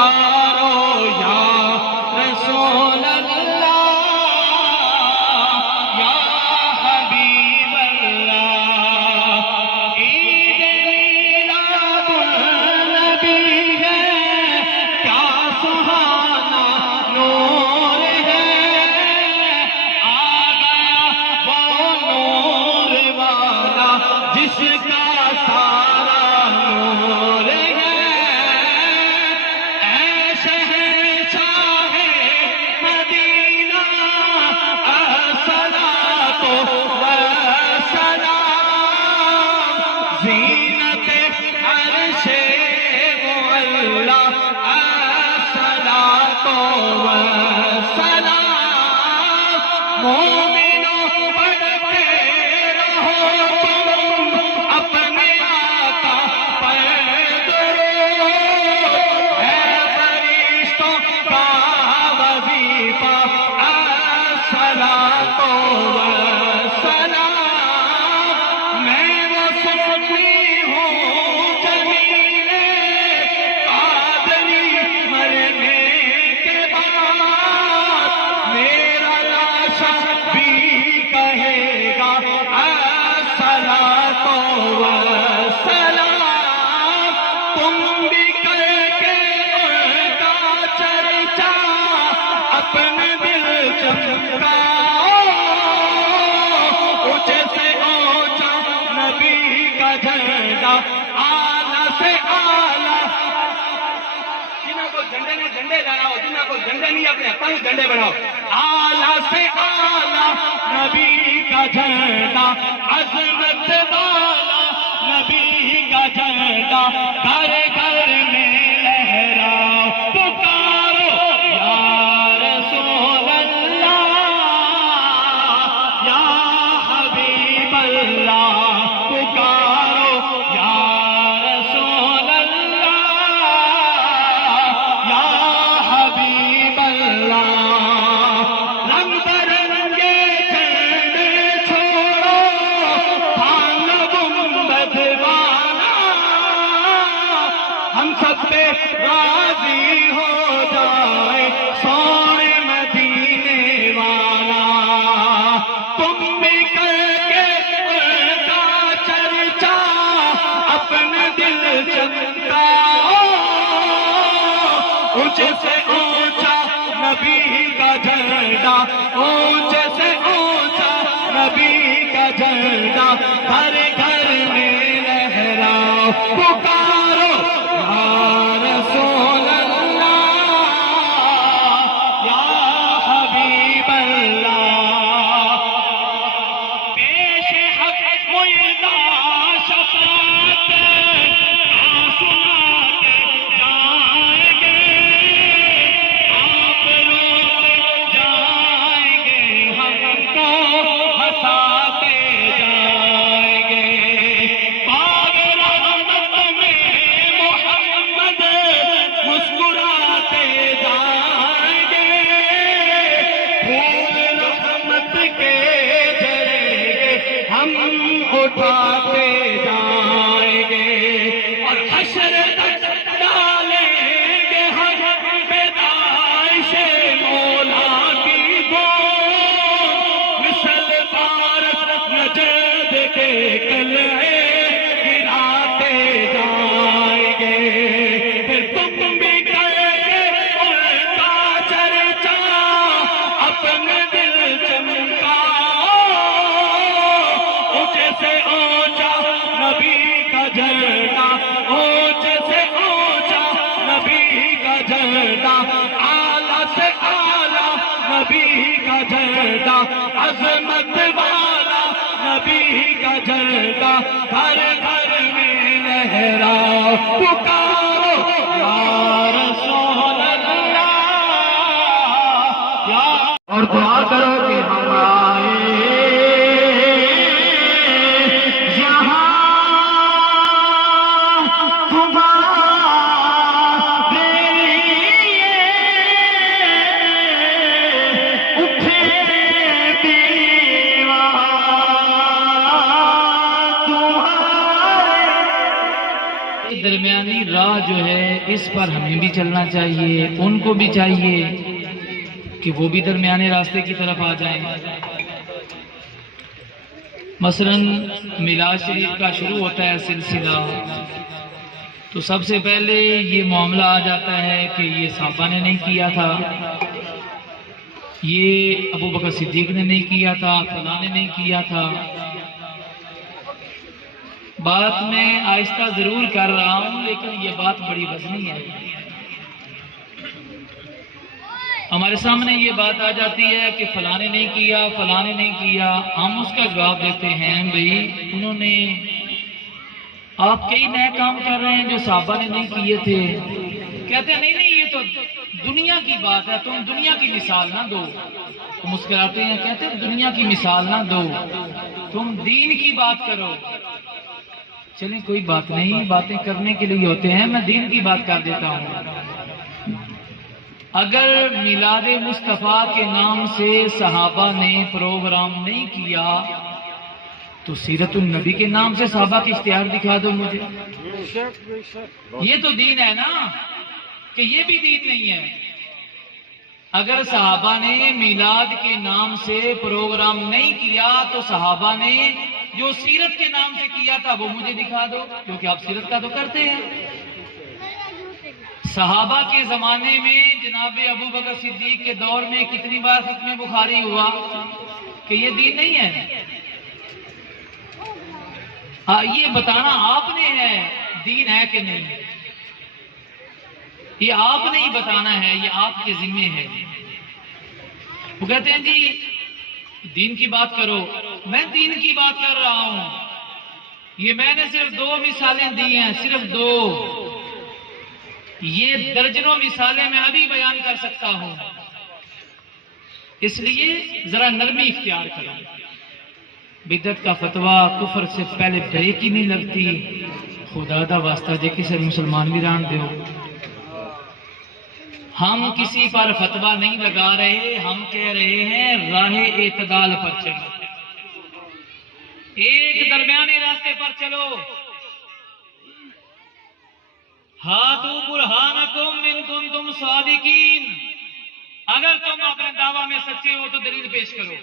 پکارو یا رسول اللہ یا حبیب اللہ۔ عید میلاد النبی ہے کیا سہانا نور ہے، آ گیا وہ نور والا جس کا سارا نور ہے۔ اے شہنشاہ مدینہ الصلاۃ والسلام، زینت عرش معلا الصلاۃ والسلام۔ مومنوں پڑھتے رہو تم اپنے آقا پر درود، ہے فرشتوں کا وظیفہ الصلاۃ والسلام۔ میں وہ سنی ہوں جمیل قادری مرنے کے بعد، میرا لاشا بھی کہے گا الصلاۃ والسلام۔ تم بھی کر کے ان کا چرچا اپنے دل چمکاؤ، اونچے سے اونچا نبی کا جھنڈا اعلیٰ سے اعلیٰ۔ جنہوں کو جھنڈے نے جھنڈے لہراؤ، جنہوں کو جھنڈے نہیں اپنے ہاتھوں میں جھنڈے بناؤ۔ اعلیٰ سے اعلیٰ نبی کا جھنڈا، عظمت والا نبی کا جھنڈا، گھر گھر میں لہراؤ، پکارو یا رسول اللہ یا حبیب اللہ، پکارو یا رسول اللہ یا حبیب اللہ۔ رنگ برنگے جھنڈے چھوڑو، تھانا گنبد والا، ہم سب پہ راضی ہو جائے سونے مدینے والا۔ تم بھی کر کے ان کا چرچا اپنے دل چمکاؤ، اونچے سے اونچا نبی کا جھنڈا، اونچے سے اونچا نبی کا جھنڈا، گھر گھر میں لہراؤ، پکارو یا رسول اللہ یا حبیب اللہ۔ پیش حق معدہ شفاعت سناتے جائیں گے، آپ روتے جائیں گے، ہم کو ہنساتے جائیں گے۔ باغ رحمت میں محمد مسکراتے جائیں گے، پھول رحمت کے جڑیں گے ہم اٹھاتے جائیں گے، اور حشر تک ڈالیں گے ہم پیدائش مولا کی گود، مثل بارش نجد کے قلعے گراتے جائیں گے۔ پھر تم بھی کر کے ان کا چرچا اپنے دل چمکاؤ، اونچے سے اونچا نبی کا جھنڈا، اونچے سے اونچا نبی کا جھنڈا، اعلیٰ سے اعلیٰ نبی کا جھنڈا، عظمت والا نبی کا جھنڈا، گھر گھر میں لہراؤ، پکارو یا رسول اللہ یا، اور دعا کرو کہ ہم آئے یہاں تمہارے لیے، اٹھے دیوان تمہارے۔ درمیانی راہ جو ہے اس پر ہمیں بھی چلنا چاہیے، ان کو بھی چاہیے کہ وہ بھی درمیانے راستے کی طرف آ جائیں۔ مثلا میلاد شریف کا شروع ہوتا ہے سلسلہ، تو سب سے پہلے یہ معاملہ آ جاتا ہے کہ یہ صحابہ نے نہیں کیا تھا، یہ ابو بکر صدیق نے نہیں کیا تھا، فلاں نے نہیں کیا تھا۔ بات میں آہستہ ضرور کر رہا ہوں، لیکن یہ بات بڑی وزنی ہے۔ ہمارے سامنے یہ بات آ جاتی ہے کہ فلاں نے نہیں کیا، فلاں نے نہیں کیا، ہم اس کا جواب دیتے ہیں بھئی انہوں نے، آپ کئی نئے کام کر رہے ہیں جو صحابہ نے نہیں کیے تھے۔ کہتے ہیں نہیں یہ تو دنیا کی بات ہے، تم دنیا کی مثال نہ دو۔ تو مسکراتے ہیں، کہتے ہیں دنیا کی مثال نہ دو، تم دین کی بات کرو۔ چلیں کوئی بات نہیں، باتیں کرنے کے لیے ہوتے ہیں، میں دین کی بات کر دیتا ہوں۔ اگر میلاد مصطفیٰ کے نام سے صحابہ نے پروگرام نہیں کیا تو سیرت النبی کے نام سے صحابہ کی اشتہار دکھا دو مجھے۔ یہ تو دین ہے نا، کہ یہ بھی دین نہیں ہے؟ اگر صحابہ نے میلاد کے نام سے پروگرام نہیں کیا تو صحابہ نے جو سیرت کے نام سے کیا تھا وہ مجھے دکھا دو، کیونکہ آپ سیرت کا تو کرتے ہیں۔ صحابہ کے زمانے میں جناب ابو بکر صدیق کے دور میں کتنی بار ختم بخاری ہوا؟ کہ یہ دین نہیں ہے؟ یہ بتانا آپ نے ہے دین ہے کہ نہیں، یہ آپ نے ہی بتانا ہے، یہ آپ کے ذمے ہے۔ وہ کہتے ہیں جی دین کی بات کرو، میں دین کی بات کر رہا ہوں، یہ میں نے صرف 2 مثالیں دی ہیں، صرف 2، یہ درجنوں مثالیں میں ابھی بیان کر سکتا ہوں، اس لیے ذرا نرمی اختیار کریں۔ بدعت کا فتویٰ کفر سے پہلے بریک ہی نہیں لگتی، خدا دا واسطہ جے کسی مسلمان بھی ران دیو۔ ہم کسی پر فتویٰ نہیں لگا رہے، ہم کہہ رہے ہیں راہ اعتدال پر چلو، ایک درمیانی راستے پر چلو۔ ہاتھوں برہانکم ان کنتم صادقین، اگر تم اپنے دعویٰ میں سچے ہو تو دلیل پیش کرو۔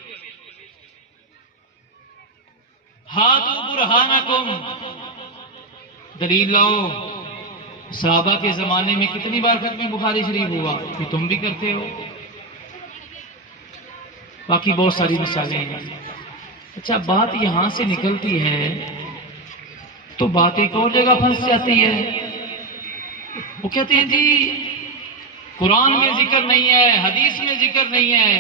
ہاتھوں برہانکم، دلیل لاؤ۔ صحابہ کے زمانے میں کتنی بار ختم بخاری شریف ہوا؟ یہ تم بھی کرتے ہو۔ باقی بہت ساری مثالیں ہیں۔ اچھا بات یہاں سے نکلتی ہے تو بات ایک اور جگہ پھنس جاتی ہے۔ وہ کہتے ہیں جی قرآن میں ذکر نہیں ہے، حدیث میں ذکر نہیں ہے،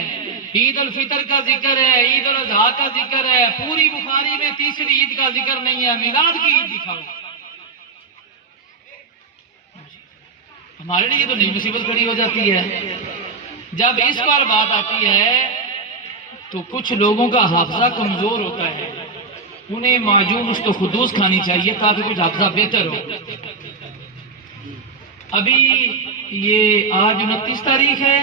عید الفطر کا ذکر ہے، عید الاضحیٰ کا ذکر ہے، پوری بخاری میں تیسری عید کا ذکر نہیں ہے، میلاد کی عید دکھاؤ۔ ہمارے لیے تو نئی مصیبت کھڑی ہو جاتی ہے۔ جب اس پر بات آتی ہے تو کچھ لوگوں کا حافظہ کمزور ہوتا ہے، انہیں معجون تو خدوس کھانی چاہیے تاکہ کچھ حافظہ بہتر ہو۔ ابھی یہ آج 29 تاریخ ہے،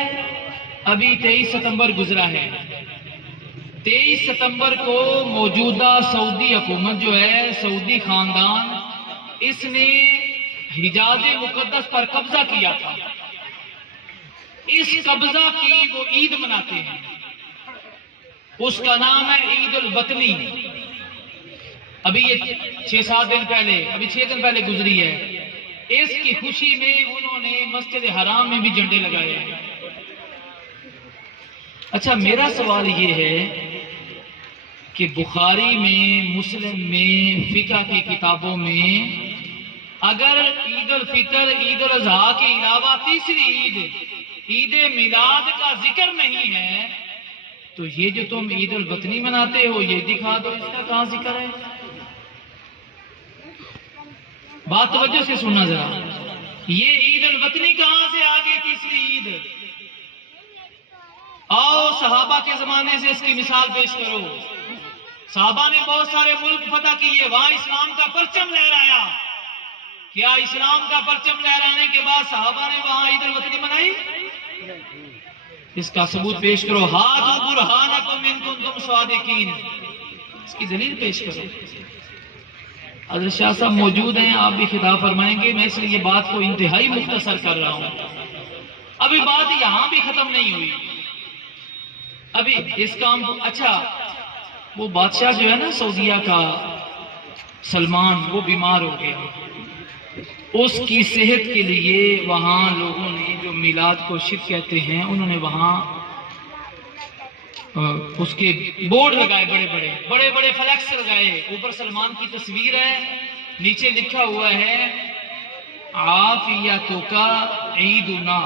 ابھی 23 ستمبر گزرا ہے۔ 23 ستمبر کو موجودہ سعودی حکومت جو ہے، سعودی خاندان، اس نے حجاز مقدس پر قبضہ کیا تھا۔ اس قبضہ کی وہ عید مناتے ہیں، اس کا نام ہے عید الوطنی۔ ابھی یہ 6-7 دن پہلے، ابھی 6 دن پہلے گزری ہے۔ اس کی خوشی میں انہوں نے مسجد حرام میں بھی جھنڈے لگائے ہیں۔ اچھا میرا سوال یہ ہے کہ بخاری میں، مسلم میں، فقہ کی کتابوں میں اگر عید الفطر، عید الاضحیٰ کے علاوہ تیسری عید، عید میلاد کا ذکر نہیں ہے تو یہ جو تم عید الوطنی مناتے ہو یہ دکھا دو، اس کا کہاں ذکر ہے؟ بات توجہ سے سننا ذرا، یہ عید الوطنی کہاں سے آ گئی تیسری عید؟ آؤ صحابہ کے زمانے سے اس کی مثال پیش کرو۔ صحابہ نے بہت سارے ملک فتح کیے، وہاں اسلام کا پرچم لہرایا۔ کیا اسلام کا پرچم لہرانے کے بعد صحابہ نے وہاں عید الوطنی منائی؟ اس کا ثبوت پیش کرو۔ ہاتھوں برہانکم ان کنتم صادقین، اس کی دلیل پیش کرو۔ حضرت شاہ صاحب موجود ہیں، آپ بھی خطاب فرمائیں گے. میں اس لیے بات کو انتہائی مختصر کر رہا ہوں. ابھی بات یہاں بھی ختم نہیں ہوئی. ابھی اس کام کو اچھا، وہ بادشاہ جو ہے نا سعودیہ کا سلمان، وہ بیمار ہو گیا. اس کی صحت کے لیے وہاں لوگوں نے جو میلاد کو شرک کہتے ہیں، انہوں نے وہاں اس کے بورڈ لگائے، بڑے بڑے فلیکس لگائے. اوپر سلمان کی تصویر ہے، نیچے لکھا ہوا ہے عافیتوں کا عیدنا.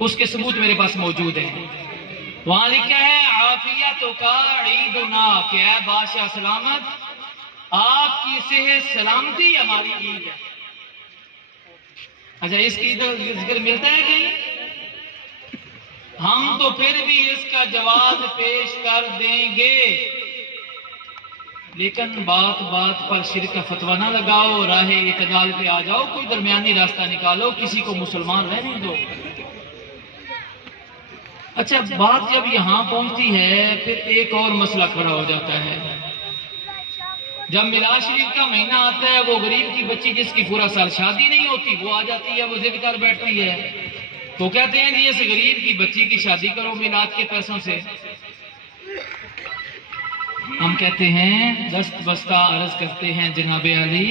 اس کے ثبوت میرے پاس موجود ہیں. وہاں لکھا ہے عافیتوں کا عیدنا، کہ اے بادشاہ سلامت، آپ کی صحت سلامتی ہماری عید ہے. اچھا، اس کی ذکر ملتا ہے کہیں؟ ہم تو پھر بھی اس کا جواز پیش کر دیں گے، لیکن بات پر شرک کا فتویٰ نہ لگاؤ، راہ اعتدال پہ آ جاؤ، کوئی درمیانی راستہ نکالو، کسی کو مسلمان رہنے دو. اچھا، بات جب یہاں پہنچتی ہے پھر ایک اور مسئلہ کھڑا ہو جاتا ہے. جب میلاد شریف کا مہینہ آتا ہے، وہ غریب کی بچی جس کی پورا سال شادی نہیں ہوتی، وہ آ جاتی ہے، وہ ضد کر بیٹھتی ہے. تو کہتے ہیں جی اس غریب کی بچی کی شادی کرو میلاد کے پیسوں سے. ہم کہتے ہیں دست بستہ عرض کرتے ہیں جناب علی،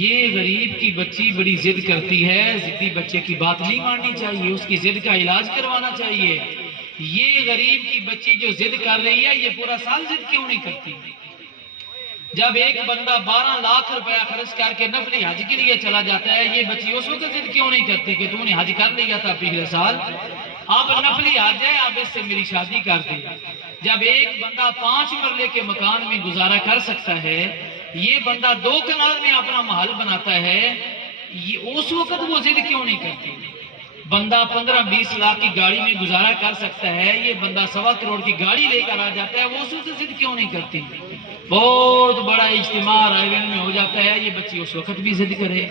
یہ غریب کی بچی بڑی ضد کرتی ہے، ضدی بچے کی بات نہیں ماننی چاہیے، اس کی ضد کا علاج کروانا چاہیے. یہ غریب کی بچی جو ضد کر رہی ہے، یہ پورا سال ضد کیوں نہیں کرتی؟ جب ایک بندہ 12 لاکھ روپیہ خرچ کر کے نفلی حج کے لیے چلا جاتا ہے، یہ بچی اس وقت ضد کیوں نہیں کرتی کہ تم نے حج کر لیا تھا پچھلے سال، اب نفلی حج ہے، اب اس سے میری شادی کر دے. جب ایک بندہ 5 مرلے کے مکان میں گزارا کر سکتا ہے، یہ بندہ 2 کنال میں اپنا محل بناتا ہے، اس وقت وہ ضد کیوں نہیں کرتی؟ بندہ 15-20 لاکھ کی گاڑی میں گزارا کر سکتا ہے، یہ بندہ 1.25 کروڑ کی گاڑی لے کر آ جاتا ہے، وہ اس وقت ضد کیوں نہیں کرتی؟ بہت بڑا اجتماع رائے میں ہو جاتا ہے، یہ بچی اس وقت بھی ضد کرے.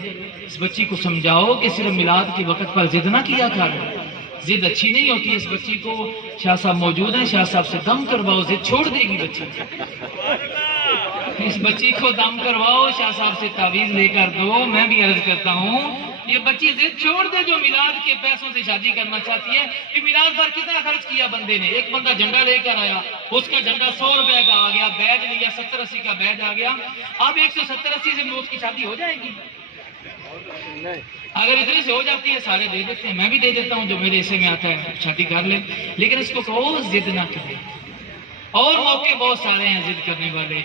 اس بچی کو سمجھاؤ کہ صرف میلاد کے وقت پر ضد نہ کیا کر، ضد اچھی نہیں ہوتی. اس بچی کو شاہ صاحب موجود ہیں، شاہ صاحب سے دم کرواؤ، ضد چھوڑ دے گی بچی. اس بچی کو دم کرواؤ، شاہ صاحب سے تعویذ لے کر دو. میں بھی عرض کرتا ہوں یہ بچی ضد چھوڑ دے جو میلاد کے پیسوں سے شادی کرنا چاہتی ہے. کہ میلاد پر کتنا خرچ کیا بندے نے؟ ایک بندہ جھنڈا لے کر آیا، اس کا جھنڈا 100 روپے کا آ گیا، بیج لیا 70-80 کا بیج آ گیا. اب 170-80 سے اس کی شادی ہو جائے گی؟ اگر اتنی سے ہو جاتی ہے سارے دے دیتے ہیں، میں بھی دے دیتا ہوں، جو میرے حصے میں آتا ہے شادی کر لیں. لیکن اس کو کہو ضد نہ کرے. اور موقع بہت سارے ہیں ضد کرنے والے.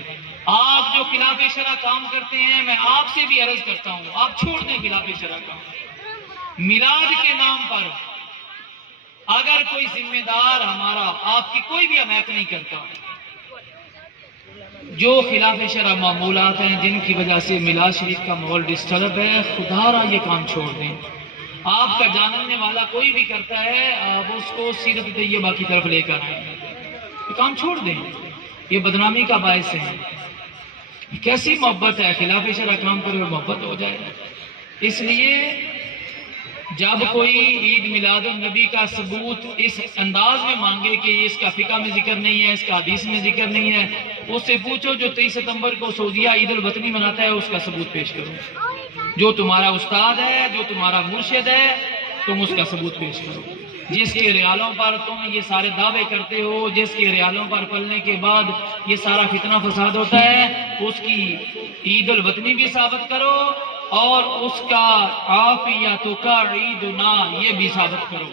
آپ جو خلاف شرع کام کرتے ہیں، میں آپ سے بھی عرض کرتا ہوں آپ چھوڑ دیں خلاف شرع کام. میلاد کے نام پر اگر کوئی ذمہ دار ہمارا آپ کی کوئی بھی حمایت نہیں کرتا، جو خلاف شرع معمولات ہیں جن کی وجہ سے میلاد شریف کا ماحول ڈسٹرب ہے، خدا را یہ کام چھوڑ دیں. آپ کا جاننے والا کوئی بھی کرتا ہے، آپ اس کو سیرت طیبہ کی طرف لے کر آئیں. یہ کام چھوڑ دیں، یہ بدنامی کا باعث ہے. کیسی محبت ہے، خلاف شرع کام کرے اور محبت ہو جائے. اس لیے جب کوئی عید میلاد النبی کا ثبوت اس انداز میں مانگے کہ اس کا فقہ میں ذکر نہیں ہے، اس کا حدیث میں ذکر نہیں ہے، اس سے پوچھو جو 23 ستمبر کو سعودیہ عید الوطنی مناتا ہے اس کا ثبوت پیش کرو. جو تمہارا استاد ہے، جو تمہارا مرشد ہے، تم اس کا ثبوت پیش کرو. جس کے ریالوں پر تم یہ سارے دعوے کرتے ہو، جس کے ریالوں پر پلنے کے بعد یہ سارا فتنہ فساد ہوتا ہے، اس کی عید الوطنی بھی ثابت کرو اور اس کا عافیتوں کا عیدنا یہ بھی ثابت کرو.